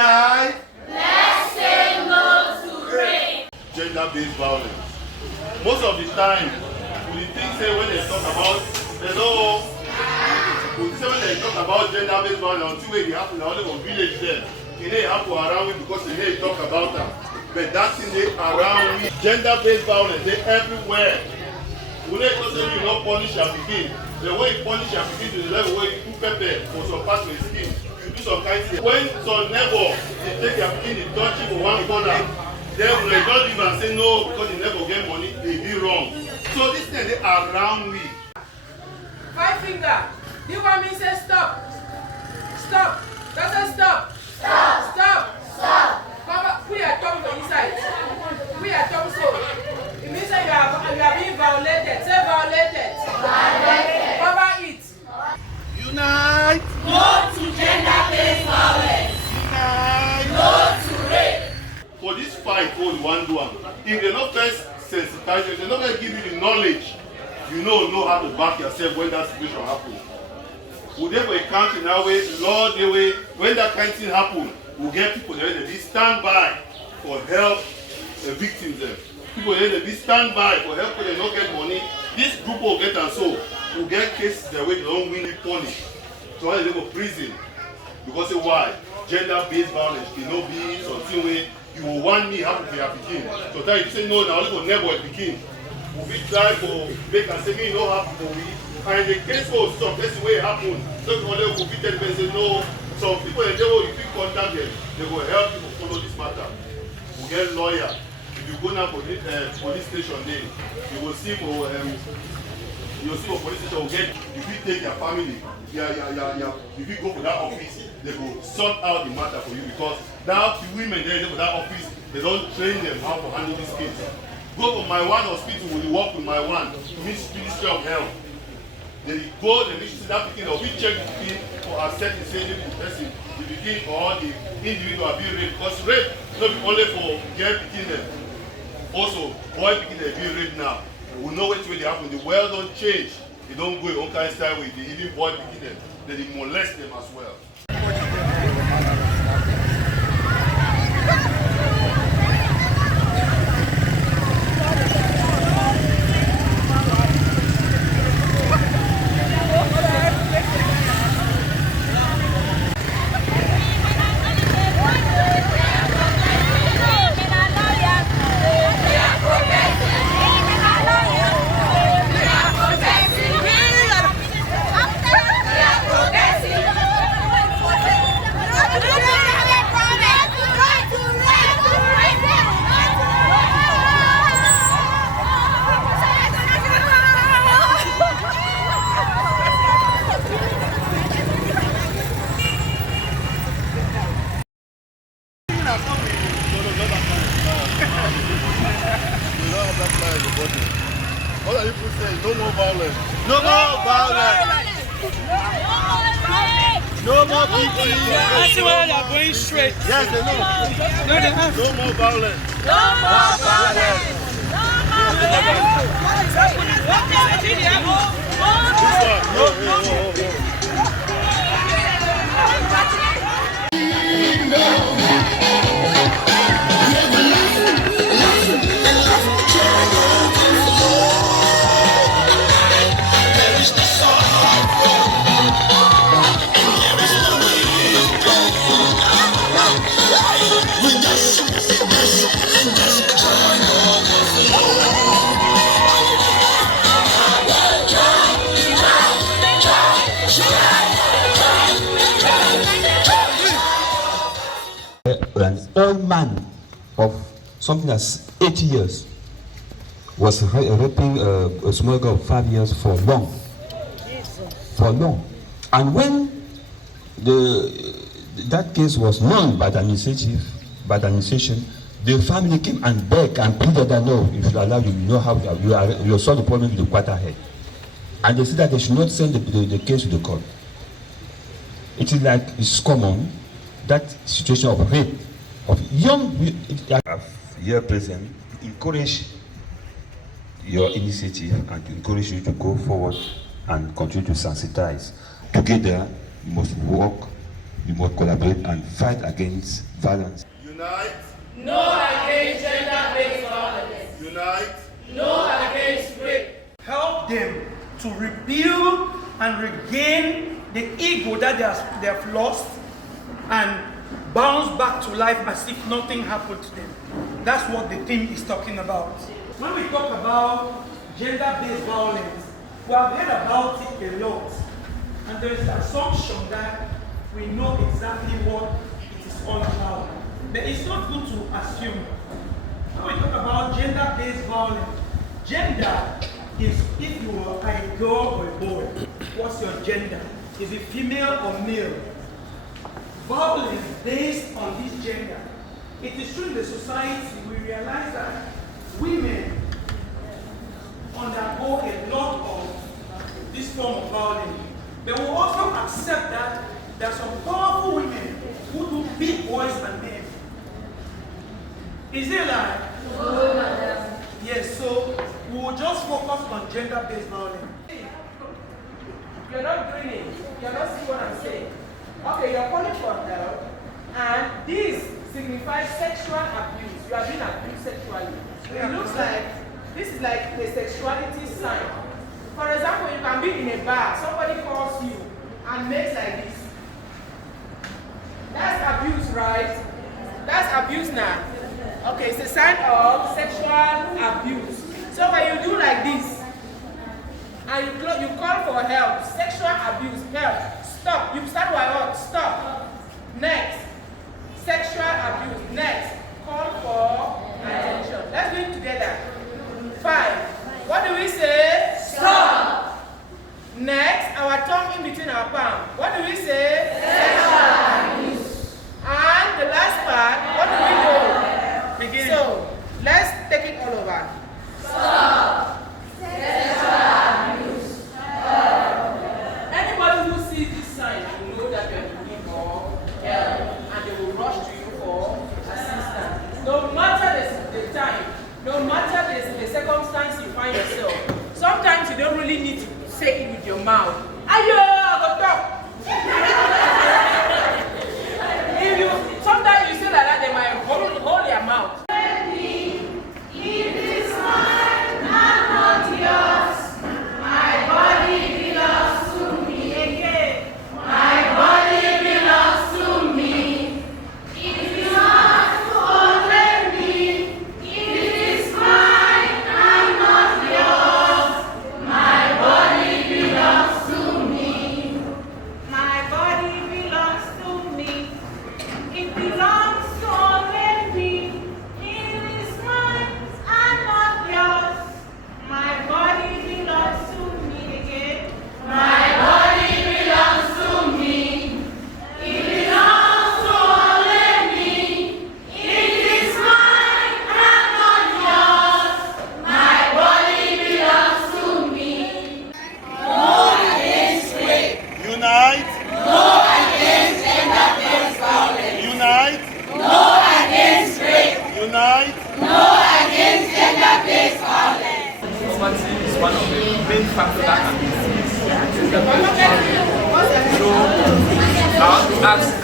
Unite. Let's say no to rape. Gender-based violence. Most of the time, we think say when they talk about, they know, we say when they talk about gender-based violence, until they happen only for village there. It may happen around me because they may talk about that. But that thing they around me. Gender-based violence, they everywhere. We don't say you not punish your pikin. The way you punish your pikin to the level where you put pepper for some part of the skin, you do some kind of thing. When some neighbor they take your pikin, they touch it for one corner, then when they don't leave and say no because they never get money, they be wrong. So this thing they around me. 5 finger. Do you want me to say stop? Stop. That's a stop. Stop. Stop. Stop. Mama, put your tongue to inside. Put your tongue so. It means that you are being violated. Say violated. Violated. Cover it. Unite. No to gender-based violence. Unite. No to rape. For this fight, all you want to do, if they not first sensitize you, they're not going to give you the knowledge, you know how to back yourself when that situation happens. We therefore a country now way, Lord, the way, when that kind of thing happen, we'll get people there to be stand by for help the victims there. People there to be stand by for help when they don't get money. This group will get and so will get cases that way they don't win punished. So why they go to prison? Because why? Gender-based violence cannot be something where you will want me happen for your pikin. So tell you say no, now only for neighbor pikin. We be try to make and say me no happen for we. And in the case of some places where it happen, some people will be tell them say no. Some people in the world, if you contact them, they will help you to follow this matter. We get lawyer. If you go now for this police station there, you will see for police station will get if you take your family, if you go for that office, they will sort out the matter for you because now the women there for that office, they don't train them how to handle this case. Go for my one hospital, will work with my one to Ministry of Health. They go, they make sure that pikin or we check the pikin for assess the same the person, the pikin or the individual are being raped. Because rape not only for girl pikin them, also boy pikin they being raped now. We know which way they happen. The world don't change. They don't go in one kind of style with the even boy pikin them. They molest them as well. All of people say no more violence. No more violence. No more people. I see where they're going straight. Yes, they know. No more violence. No more violence. An old man of something as 80 years was raping a small girl of 5 years for long. And when that case was known by the administration, the family came and begged and pleaded that no, if you allow you know how you solve the problem with the quarterhead. And they said that they should not send the case to the court. It is like it's common that situation of rape of young here present encourage your initiative and to encourage you to go forward and continue to sensitize. Together, we must work we must collaborate and fight against violence. Unite. No against gender-based violence. Unite. No against rape. Help them to rebuild and regain the ego that they have lost and bounce back to life as if nothing happened to them. That's what the theme is talking about. When we talk about gender-based violence, we have heard about it a lot. And there is the assumption that we know exactly what it is all about. But it's not good to assume. When we talk about gender-based violence, gender is if you are a girl or a boy, what's your gender? Is it female or male? Violence based on this gender. It is true in the society we realize that women undergo a lot of this form of violence. But we also accept that there are some powerful women who do beat boys and men. Is it like? No, madam. Yes, so we will just focus on gender-based violence. You're not doing it. You're not seeing what I'm saying. Okay, you're calling for help, and this signifies sexual abuse. You are being abused sexually. It looks like this is like a sexuality sign. For example, you can be in a bar, somebody calls you and makes like this. That's abuse, right? That's abuse now. Okay, it's a sign of sexual abuse. So when you do like this, and you call for help, sexual abuse, help, stop. You start with what? Stop. Next, sexual abuse. Next, call for attention. Let's do it together. 5. What do we say? Stop. Next, our tongue in between our palm. What do we say? Sexual abuse. And the last part, what do we do? Begin. So, let's take it all over. Stop. Sexual abuse. Anybody who sees this sign will know that they're looking for help and they will rush to you for assistance. No matter the time, no matter the circumstance you find yourself, sometimes you don't really need to say it with your mouth. Ayo, I go talk. Sometimes you say like that, they might hold their mouth.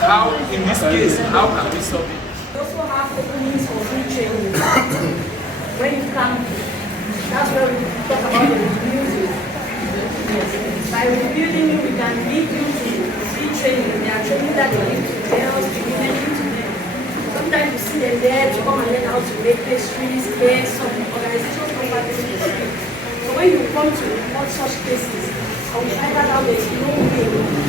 How, in this case, how can we solve it? We also have openings for free training. When you come, that's where we talk about the rebuilding. Yes. By rebuilding, we can lead you to free training. There are training that we give to girls, to women, to them. Sometimes you see them there to come and learn how to make pastries, cakes, some organizational practices. So when you come to all such places, I will find out how there is no way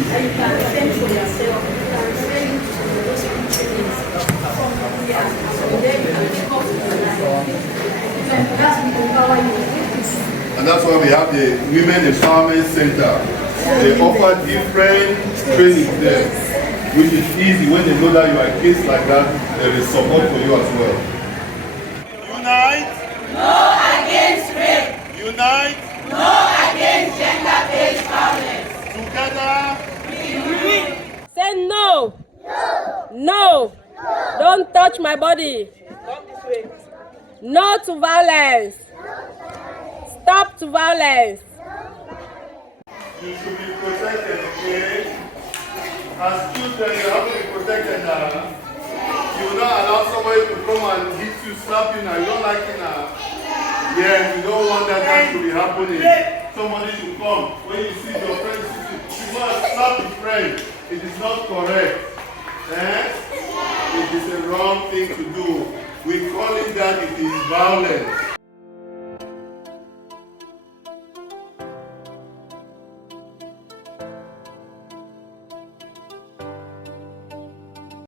that you can fend for yourself. You can refer you to some of those free trainings. From there, you can pick up your life. That's what empower you. And that's why we have the Women Empowerment Center. They offer different training there, which is easy when they know that you are in case like that, there is support for you as well. Unite. No against rape. Unite. No against gender-based violence. Together. Say no. No. Don't touch my body. No to violence. Stop to violence. You should be protected, okay? As children, you have to be protected now. You will not allow somebody to come and hit you, slap you now. You don't like it now. Yes, you don't want that to be happening. Somebody should come. When you see your friend sitting, you must slap your friend. It is not correct. It is a wrong thing to do. We call it that it is violence.